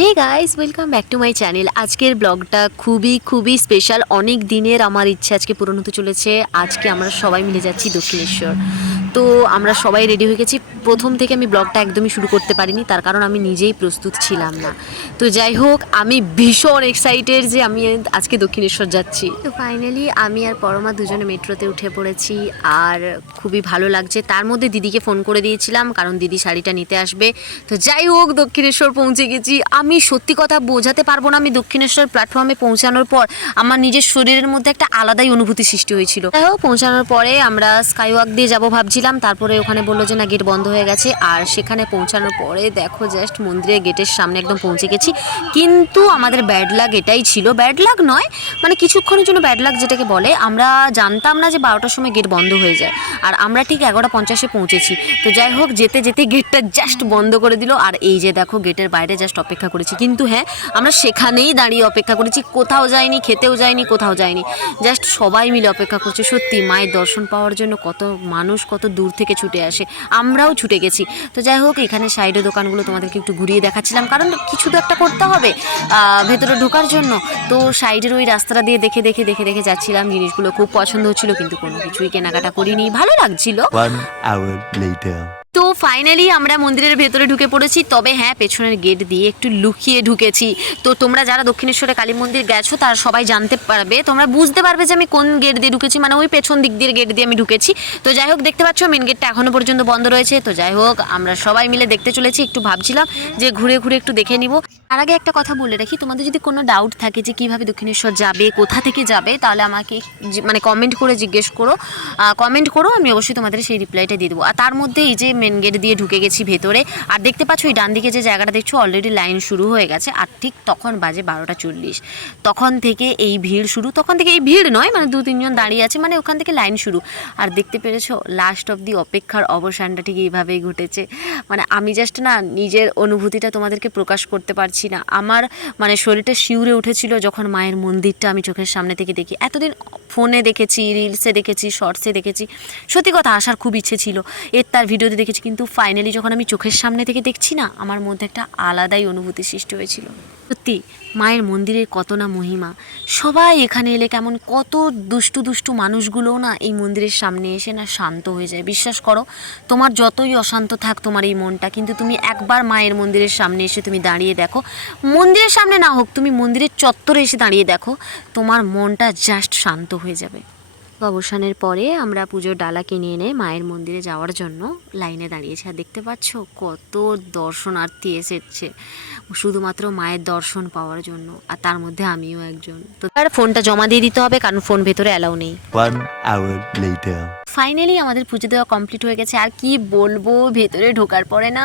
Hey guys welcome back to my channel আজকের ব্লগটা খুবই খুবই স্পেশাল অনেক দিনের আমার ইচ্ছে আজকে পূরণ হতে চলেছে। আজকে আমরা সবাই মিলে যাচ্ছি দক্ষিণেশ্বর। তো আমরা সবাই রেডি হয়ে গেছি। প্রথম থেকে আমি ব্লগটা একদমই শুরু করতে পারিনি, তার কারণ আমি নিজেই প্রস্তুত ছিলাম না। তো যাই হোক, আমি ভীষণ এক্সাইটেড যে আমি আজকে দক্ষিণেশ্বর যাচ্ছি। তো ফাইনালি আমি আর পরমা দুজনে মেট্রোতে উঠে পড়েছি, আর খুবই ভালো লাগছে। তার মধ্যে দিদিকে ফোন করে দিয়েছিলাম, কারণ দিদি শাড়িটা নিতে আসবে। তো যাই হোক, দক্ষিণেশ্বর পৌঁছে গেছি। আমি সত্যি কথা বোঝাতে পারব না, আমি দক্ষিণেশ্বর প্ল্যাটফর্মে পৌঁছানোর পর আমার নিজের শরীরের মধ্যে একটা আলাদাই অনুভূতি সৃষ্টি হয়েছিল। যাই হোক, পৌঁছানোর পরে আমরা স্কাই ওয়াক দিয়ে যাব ভাবছিলাম তারপরে ওখানে বলল যে, না গেট বন্ধ হয়ে গেছে। আর সেখানে পৌঁছানোর পরে দেখো জাস্ট মন্দিরের গেটের সামনে একদম পৌঁছে গেছি। কিন্তু আমাদের ব্যাড লাগ এটাই ছিল। ব্যাড লাগ নয় মানে কিছুক্ষণের জন্য ব্যাড লাগ যেটাকে বলে, আমরা জানতাম না যে বারোটার সময় গেট বন্ধ হয়ে যায়। আর আমরা ঠিক এগারোটা পঞ্চাশে পৌঁছেছি। তো যাই হোক, যেতে যেতে গেটটা জাস্ট বন্ধ করে দিল। আর এই যে দেখো গেটের বাইরে জাস্ট অপেক্ষা করেছি। কিন্তু হ্যাঁ আমরা সেখানেই দাঁড়িয়ে অপেক্ষা করেছি। কোথাও যাইনি, খেতেও যাইনি, কোথাও যাইনি। জাস্ট সবাই মিলে অপেক্ষা করছে। সত্যি, মায়ের দর্শন পাওয়ার জন্য কত মানুষ, কত দূর থেকে ছুটে আসে। আমরাও ছুটে গেছি। তো যাই হোক, এখানে সাইডে দোকানগুলো তোমাদেরকে একটু ঘুরিয়ে দেখাচ্ছিলাম। কারণ কিছু তো একটা করতে হবে ভেতরে ঢোকার জন্য। তো সাইডের ওই রাস্তাটা দিয়ে দেখে দেখে দেখে দেখে যাচ্ছিলাম। জিনিসগুলো খুব পছন্দ হচ্ছিল, কিন্তু কোনো কিছুই কেনাকাটা করিনি। ভালো লাগছিল. তো ফাইনালি আমরা মন্দিরের ভেতরে ঢুকে পড়েছি। তবে হ্যাঁ পেছনের গেট দিয়ে একটু লুকিয়ে ঢুকেছি। তো তোমরা যারা দক্ষিণেশ্বরে কালী মন্দির গেছো, তারা সবাই জানতে পারবে। তোমরা বুঝতে পারবে যে আমি কোন গেট দিয়ে ঢুকেছি মানে ওই পেছন দিক দিয়ে গেট দিয়ে আমি ঢুকেছি। তো যাই হোক, দেখতে পাচ্ছ মেন গেটটা এখনও পর্যন্ত বন্ধ রয়েছে। তো যাই হোক, আমরা সবাই মিলে দেখতে চলেছি। একটু ভাবছিলাম যে ঘুরে ঘুরে একটু দেখে নিব। তার আগে একটা কথা বলে রাখি, তোমাদের যদি কোনো ডাউট থাকে যে কীভাবে দক্ষিণেশ্বর যাবে, কোথা থেকে যাবে, তাহলে আমাকে মানে কমেন্ট করে জিজ্ঞেস করো। কমেন্ট করো, আমি অবশ্যই তোমাদের সেই রিপ্লাইটা দিয়ে দেবো। আর তার মধ্যে এই যে মেন গেট দিয়ে ঢুকে গেছি ভেতরে, আর দেখতে পাচ্ছ ওই ডান দিকে যে জায়গাটা দেখছ অলরেডি লাইন শুরু হয়ে গেছে, আর ঠিক তখন বাজে বারোটা চল্লিশ। তখন থেকে এই ভিড় শুরু, তখন থেকে এই ভিড় নয় মানে দু তিনজন দাঁড়িয়ে আছে মানে ওখান থেকে লাইন শুরু। আর দেখতে পেরেছ লাস্ট অব দি অপেক্ষার অবসানটা ঠিক এইভাবেই ঘটেছে। মানে আমি জাস্ট না নিজের অনুভূতিটা তোমাদেরকে প্রকাশ করতে পারছি না। আমার মানে শরীরটা শিউরে উঠেছিল যখন মায়ের মন্দিরটা আমি চোখের সামনে থেকে দেখি। এতদিন ফোনে দেখেছি রিলসে দেখেছি শর্টসে দেখেছি। সত্যি কথা আসার খুব ইচ্ছে ছিল। এর তার ভিডিওতে দেখেছি, কিন্তু ফাইনালি যখন আমি চোখের সামনে থেকে দেখছি না, আমার মধ্যে একটা আলাদাই অনুভূতি সৃষ্টি হয়েছিল। সত্যি, মায়ের মন্দিরের কত না মহিমা। সবাই এখানে এলে কেমন কত দুষ্টু দুষ্টু মানুষগুলোও না এই মন্দিরের সামনে এসে না শান্ত হয়ে যায়। বিশ্বাস করো, তোমার যতই অশান্ত থাক তোমার এই মনটা, কিন্তু তুমি একবার মায়ের মন্দিরের সামনে এসে তুমি দাঁড়িয়ে দেখো। মন্দিরের সামনে না হোক, তুমি মন্দিরের চত্বরে এসে দাঁড়িয়ে দেখো, তোমার মনটা জাস্ট শান্ত হয়ে যাবে। অবসানের পরে আমরা পুজোর ডালা কিনে এনে মায়ের মন্দিরে যাওয়ার জন্য লাইনে দাঁড়িয়েছে। আর দেখতে পাচ্ছ কত দর্শনার্থী এসেছে। শুধুমাত্র মায়ের দর্শন পাওয়ার জন্য। আর তার মধ্যে আমিও একজন। তো ফোনটা জমা দিয়ে দিতে হবে, কারণ ফোন ভেতরে অ্যালাউ নেই. ফাইনালি আমাদের পুজো দেওয়া কমপ্লিট হয়ে গেছে। আর কি বলব, ভেতরে ঢোকার পরে না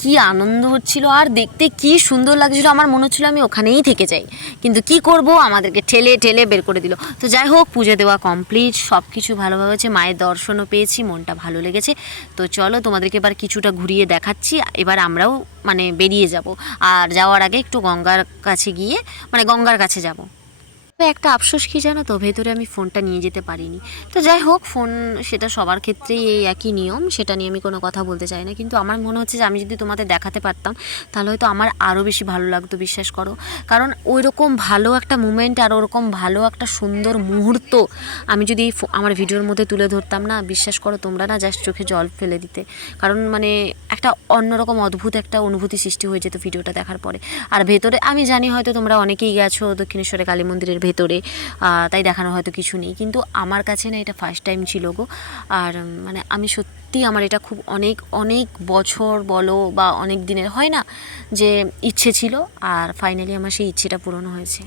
কি আনন্দ হচ্ছিল। আর দেখতে কি সুন্দর লাগছিল। আমার মনে হচ্ছিল আমি ওখানেই থেকে যাই। কিন্তু কি করব, আমাদেরকে ঠেলে ঠেলে বের করে দিল। তো যাই হোক, পুজো দেওয়া কমপ্লিট সব কিছু ভালোভাবে হয়েছে মায়ের দর্শনও পেয়েছি, মনটা ভালো লেগেছে। তো চলো, তোমাদেরকে এবার কিছুটা ঘুরিয়ে দেখাচ্ছি। এবার আমরাও মানে বেরিয়ে যাব। আর যাওয়ার আগে একটু গঙ্গার কাছে গিয়ে মানে গঙ্গার কাছে যাব। একটা আফসোস কি জানো তো? ভেতরে আমি ফোনটা নিয়ে যেতে পারিনি। তো যাই হোক, ফোন সেটা সবার ক্ষেত্রেই এই একই নিয়ম, সেটা নিয়ে আমি কোনো কথা বলতে চাই না। কিন্তু আমার মনে হচ্ছে যে আমি যদি তোমাদের দেখাতে পারতাম, তাহলে হয়তো আমার আরও বেশি ভালো লাগতো, বিশ্বাস করো। কারণ ওই রকম ভালো একটা মুমেন্ট আর ওরকম ভালো একটা সুন্দর মুহূর্ত আমি যদি আমার ভিডিওর মধ্যে তুলে ধরতাম না, বিশ্বাস করো তোমরা না জাস্ট চোখে জল ফেলে দিতে। কারণ মানে একটা অন্যরকম অদ্ভুত একটা অনুভূতি সৃষ্টি হয়ে যেত ভিডিওটা দেখার পরে। আর ভেতরে, আমি জানি হয়তো তোমরা অনেকেই গেছো দক্ষিণেশ্বরে কালী মন্দিরের ভেতরে তাই দেখানো হয়তো কিছু নেই। কিন্তু আমার কাছে না এটা ফার্স্ট টাইম ছিল গো। আর মানে আমি সত্যি আমার এটা খুব অনেক অনেক বছর বলো বা অনেক দিনের হয় না যে ইচ্ছে ছিল, আর ফাইনালি আমার সেই ইচ্ছেটা পূরণ হয়েছে।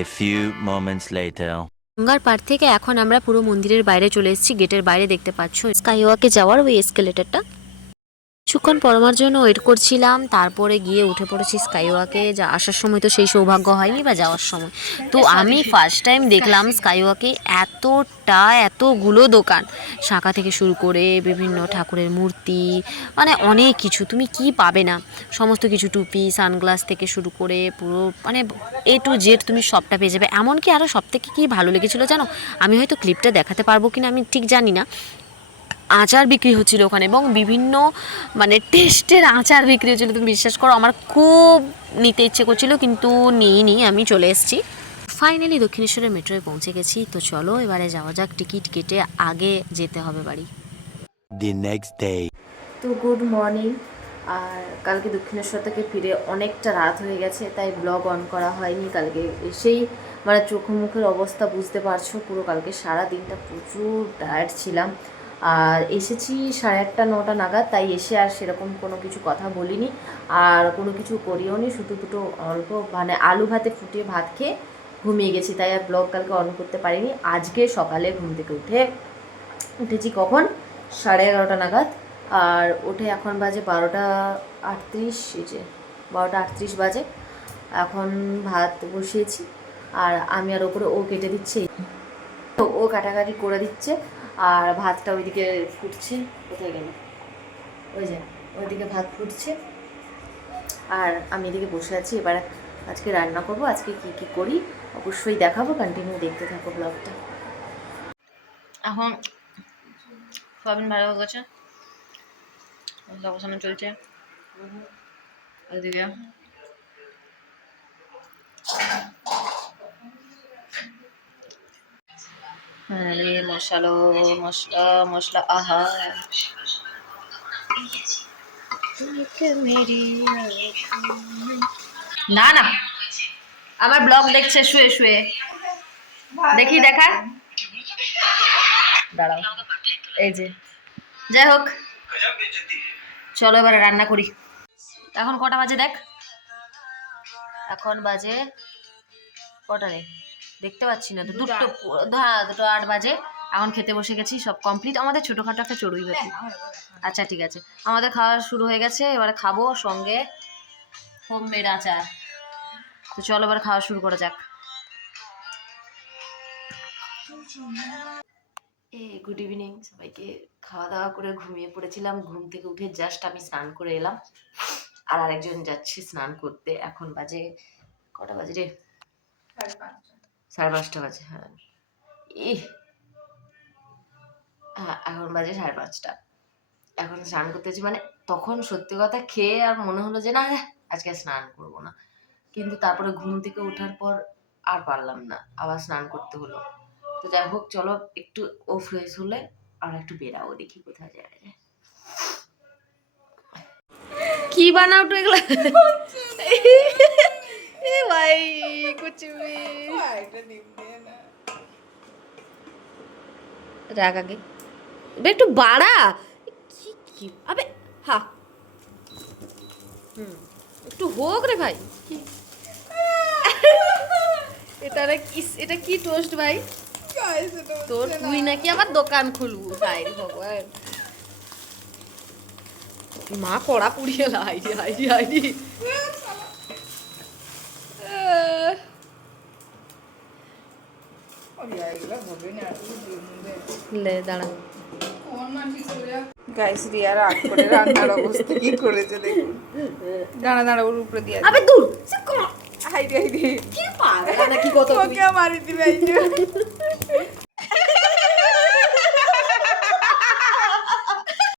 A few moments later. গঙ্গার পাড় থেকে এখন আমরা পুরো মন্দিরের বাইরে চলে এসেছি, গেটের বাইরে দেখতে পাচ্ছ। স্কাইওয়াকে যাওয়ার ওই এসকেলেটারটা কিছুক্ষণ পরমার জন্য ওয়েট করছিলাম তারপরে গিয়ে উঠে পড়েছি স্কাইওয়াকে। যা আসার সময় তো সেই সৌভাগ্য হয়নি বা যাওয়ার সময়। তো আমি ফার্স্ট টাইম দেখলাম স্কাইওয়াকে এতটা এতগুলো দোকান। শাঁখা থেকে শুরু করে বিভিন্ন ঠাকুরের মূর্তি মানে অনেক কিছু। তুমি কি পাবে না? সমস্ত কিছু টুপি সানগ্লাস থেকে শুরু করে পুরো মানে এ টু জেড তুমি সবটা পেয়ে যাবে। এমনকি আরও সব থেকে কী ভালো লেগেছিলো জানো? আমি হয়তো ক্লিপটা দেখাতে পারব কিনা আমি ঠিক জানি না। আচার বিক্রি হচ্ছিল ওখানে এবং বিভিন্ন মানে টেস্টের আচার বিক্রি হচ্ছিল। তুমি বিশ্বাস করো আমার খুব নিতে ইচ্ছে করছিল কিন্তু নিইনি আমি চলে এসেছি। ফাইনালি দক্ষিণেশ্বরের মেট্রোয় পৌঁছে গেছি। তো চলো এবারে যাওয়া যাক টিকিট কেটে আগে যেতে হবে বাড়ি। The next day. তো গুড মর্নিং আর কালকে দক্ষিণেশ্বর থেকে ফিরে অনেকটা রাত হয়ে গেছে তাই ব্লগ অন করা হয়নি কালকে। এসেই মানে চোখ মুখের অবস্থা বুঝতে পারছ পুরো কালকে সারা দিনটা প্রচুর টায়ার্ড ছিলাম। আর এসেছি সাড়ে আটটা, নটা নাগাদ, তাই এসে আর সেরকম কোনো কিছু কথা বলিনি। আর কোনো কিছু করিও নি, শুধু দুটো অল্প মানে আলু ভাতে ফুটিয়ে ভাত খেয়ে ঘুমিয়ে গেছি, তাই আর ব্লগ কালকে অন করতে পারিনি। আজকে সকালে ঘুম থেকে উঠে উঠেছি কখন? সাড়ে এগারোটা নাগাদ। আর উঠে এখন বাজে বারোটা আটত্রিশ, এই যে বারোটা আটত্রিশ বাজে। এখন ভাত বসিয়েছি, আর আমি আর ওপরে ও কেটে দিচ্ছে। ও কাটাকাটি করে দিচ্ছে। আর ভাতটা ওইদিকে ফুটছে কোথায় গেল? ওই যে ওইদিকে ভাত ফুটছে। আর আমি এদিকে বসে আছি এবার আজকে রান্না করব আজকে কি কি করি? অবশ্যই দেখাবো কন্টিনিউ দেখতে থাকো ব্লগটা এখন সয়াবিন ভালো হয়ে গেছে। চলছে। ওইদিকে। মশালো, মশলা মশলা, আহা। না না, আমার ব্লগ দেখছে, শুয়ে শুয়ে। দেখি, দেখা। দাঁড়াও, এই যে। যাই হোক, চলো এবারে রান্না করি। এখন কটা বাজে দেখ? এখন বাজে কটা রে? দেখতে পাচ্ছি না তো দুটো হ্যাঁ দুটো আট বাজে। এখন খেতে বসে গেছি সব কমপ্লিট আমাদের ছোটোখাটো একটা চড়ুই বাকি আচ্ছা ঠিক আছে। আমাদের খাওয়া শুরু হয়ে গেছে এবারে খাব সঙ্গে হোম মেড আচার। তো চলো এবার খাওয়া শুরু করা যাক। এ গুড ইভিনিং সবাইকে খাওয়া দাওয়া করে ঘুমিয়ে পড়েছিলাম। ঘুম থেকে উঠে জাস্ট আমি স্নান করে এলাম। আর আরেকজন যাচ্ছে স্নান করতে। এখন বাজে কটা বাজে রে? সাড়ে পাঁচটা বাজে হ্যাঁ। ই হ্যাঁ এখন বাজে সাড়ে পাঁচটা। এখন স্নান করতেছি মানে তখন সত্যি কথা খেয়ে আর মনে হলো যে না আজকে স্নান করব না। কিন্তু তারপরে ঘুম থেকে ওঠার পর আর পারলাম না আবার স্নান করতে হলো। তো যাই হোক চলো একটু ও ফ্রেশ হলে আর একটু বেরাবো দেখি কোথায় যাওয়া যায়। কি বানাও তো এগুলো? এ ভাই কুছ भी রাগ আগে একটু বাড়া কি কি আবে হা হুম একটু হোক রে ভাই এটা কি এটা কি টোস্ট ভাই তোর তুই নাকি আবার দোকান খুলবু ভাই ভগবান মা কড়া পুড়িয়ে এলা হাইরি হাইরি লে দাঁড়া। গাইস রিয়া রাগ করে রান্নার অবস্থা কি করেছে দেখুন। দাঁড়া দাঁড়া ওর উপরে দিয়ে আবে দূর হাই রে হাই। রে কি পাগলা? নাকি কত ওকে মারি দিবে